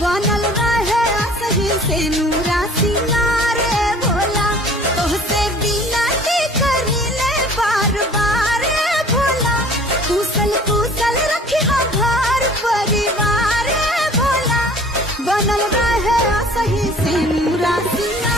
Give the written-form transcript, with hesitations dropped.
बनल रहे सही से नूरा सिंगारे भोला, तोहसे बिनती करिले बार बार भोला, कुशल कुशल रखी घर परिवार भोला, बनल रहे सही से नूरा सिंगारे।